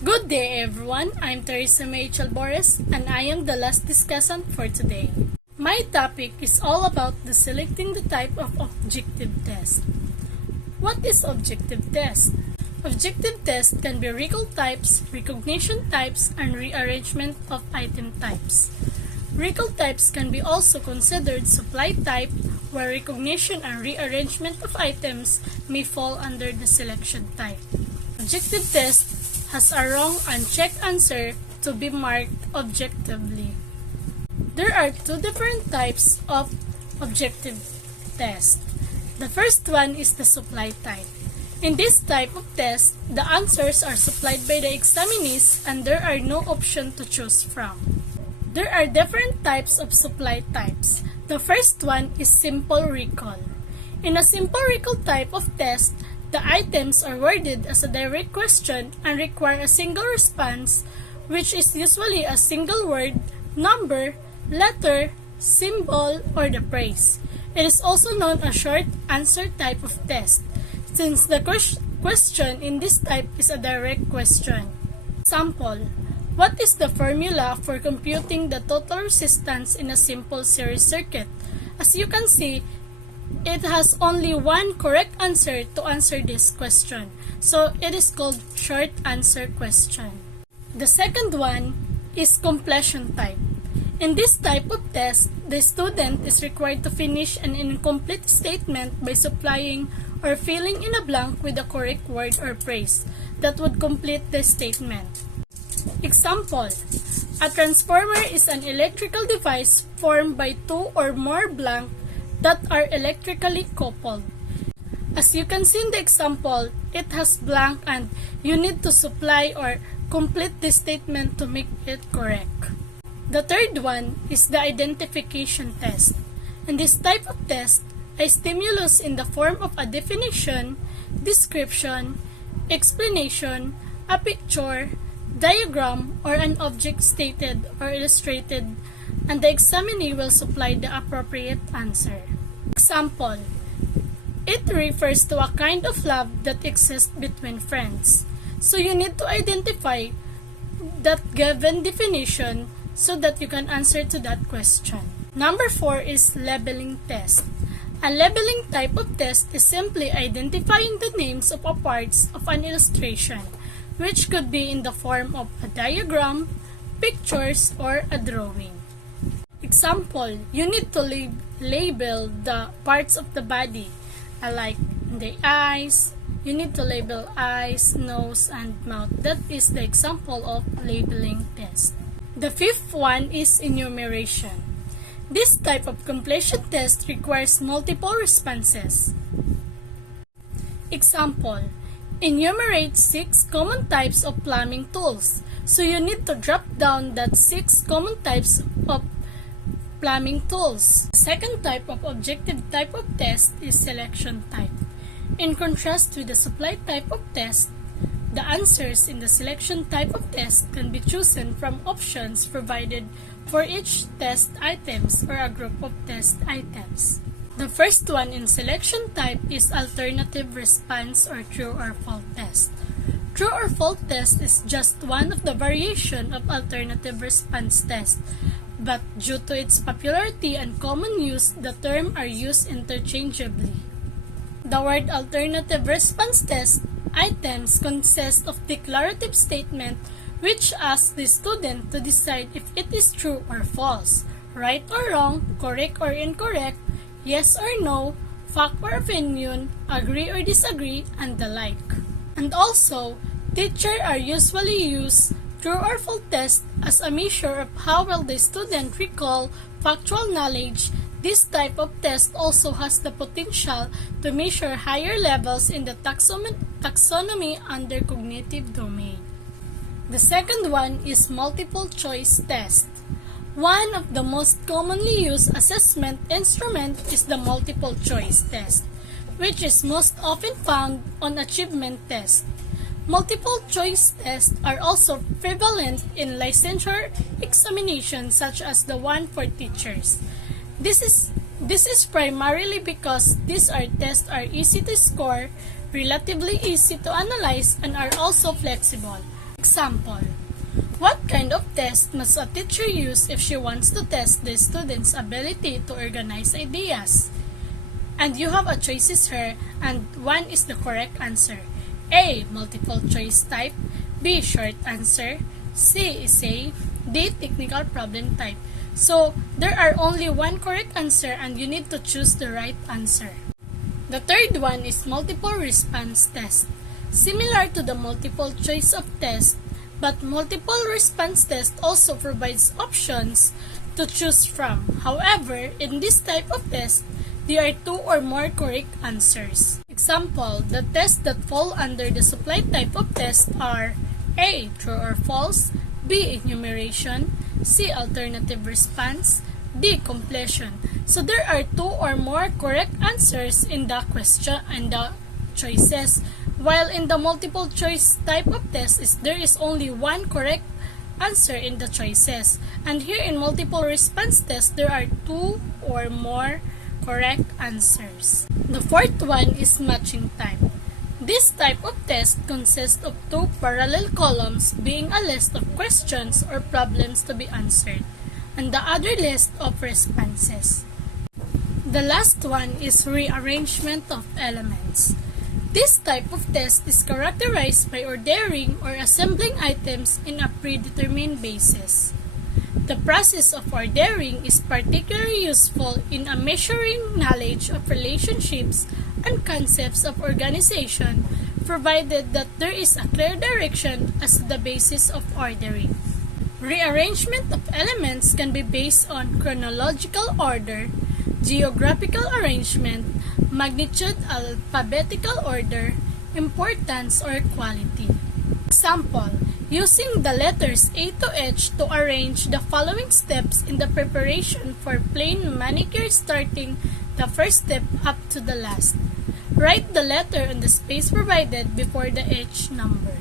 Good day everyone, I'm Teresa May Chalbores and I am the last discussant for today. My topic is all about the selecting the type of objective test. What is objective test? Objective test can be recall types, recognition types, and rearrangement of item types. Recall types can be also considered supply type, where recognition and rearrangement of items may fall under the selection type. Objective test has a wrong unchecked answer to be marked objectively. There are two different types of objective test. The first one is the supply type. In this type of test, the answers are supplied by the examinees and there are no option to choose from. There are different types of supply types. The first one is simple recall. In a simple recall type of test, the items are worded as a direct question and require a single response, which is usually a single word, number, letter, symbol, or the phrase. It is also known as short answer type of test, since the question in this type is a direct question. Example: what is the formula for computing the total resistance in a simple series circuit? As you can see, it has only one correct answer to answer this question, so it is called short answer question. The second one is completion type. In this type of test, the student is required to finish an incomplete statement by supplying or filling in a blank with the correct word or phrase that would complete the statement. Example: a transformer is an electrical device formed by two or more blank that are electrically coupled. As you can see in the example, it has blank and you need to supply or complete the statement to make it correct. The third one is the identification test. In this type of test, a stimulus in the form of a definition, description, explanation, a picture, diagram, or an object stated or illustrated, and the examinee will supply the appropriate answer. Example: it refers to a kind of love that exists between friends. So you need to identify that given definition so that you can answer to that question. Number 4 is labeling test. A labeling type of test is simply identifying the names of parts of an illustration, which could be in the form of a diagram, pictures, or a drawing. Example: you need to label the parts of the body, like the eyes. You need to label eyes, nose, and mouth. That is the example of labeling test. The fifth one is enumeration. This type of completion test requires multiple responses. Example: enumerate 6 common types of plumbing tools. So you need to drop down that 6 common types of plumbing tools. The second type of objective type of test is selection type. In contrast with the supply type of test, the answers in the selection type of test can be chosen from options provided for each test items or a group of test items. The first one in selection type is alternative response or true or false test. True or false test is just one of the variation of alternative response test, but due to its popularity and common use, the term are used interchangeably. The word alternative response test items consist of declarative statement which asks the student to decide if it is true or false, right or wrong, correct or incorrect, yes or no, fact or opinion, agree or disagree, and the like. And also, teachers are usually use true or false test as a measure of how well the student recall factual knowledge. This type of test also has the potential to measure higher levels in the taxonomy under cognitive domain. The second one is multiple choice test. One of the most commonly used assessment instrument is the multiple choice test, which is most often found on achievement test. Multiple choice tests are also prevalent in licensure examinations such as the one for teachers. This is primarily because these tests are easy to score, relatively easy to analyze, and are also flexible. Example: what kind of test must a teacher use if she wants to test the student's ability to organize ideas? And you have a choices here, and one is the correct answer. A. Multiple choice type. B. Short answer. C. Essay. D. Technical problem type. So, there are only one correct answer and you need to choose the right answer. The third one is multiple response test. Similar to the multiple choice of test, but multiple response test also provides options to choose from. However, in this type of test, there are two or more correct answers. Example: the tests that fall under the supply type of test are A. True or false, B. Enumeration, C. Alternative response, D. Completion. So there are two or more correct answers in the question and the choices, while in the multiple choice type of test there is only one correct answer in the choices. And here in multiple response test, there are two or more correct answers. The fourth one is matching type. This type of test consists of two parallel columns being a list of questions or problems to be answered, and the other list of responses. The last one is rearrangement of elements. This type of test is characterized by ordering or assembling items in a predetermined basis. The process of ordering is particularly useful in measuring knowledge of relationships and concepts of organization, provided that there is a clear direction as to the basis of ordering. Rearrangement of elements can be based on chronological order, geographical arrangement, magnitude, alphabetical order, importance, or quality. Example: using the letters A to H to arrange the following steps in the preparation for plain manicure, starting the first step up to the last. Write the letter on the space provided before the H number.